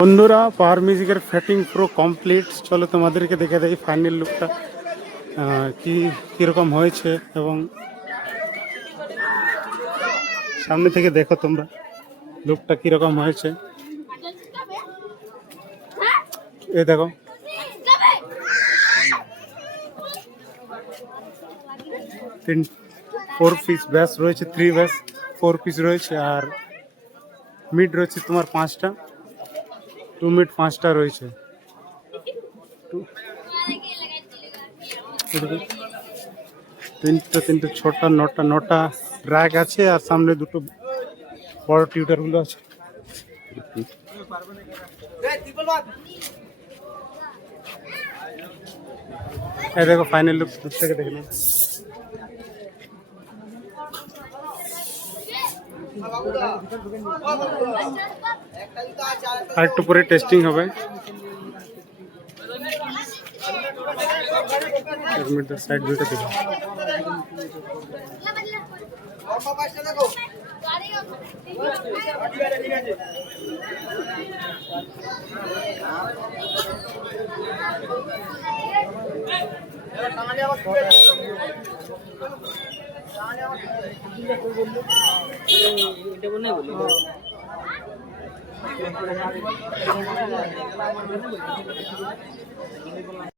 বন্ধুরা, পাওয়ার মিউজিকের ফিটিং পুরো কমপ্লিট। চলো তোমাদেরকে দেখে দেই ফাইনাল লুকটা কি কিরকম হয়েছে, এবং সামনে থেকে দেখো তোমরা লুকটা কিরকম হয়েছে। এই দেখো, ফোর পিস ব্যাস রয়েছে, 3 ব্যাস 4 পিস রয়েছে, আর মিড রয়েছে তোমার 5টা, 2 মিড 5টা রয়েছে। তিনটে ছোটা 9টা র্যাক আছে, আর সামনে দুটো বড় টিউটার গুলো আছে। এই দেখো ফাইনাল লুক দূর থেকে দেখে নাও। আর একটু পরে টেস্টিং হবে। এক মিনিট সাইড ভিউটা দেখো।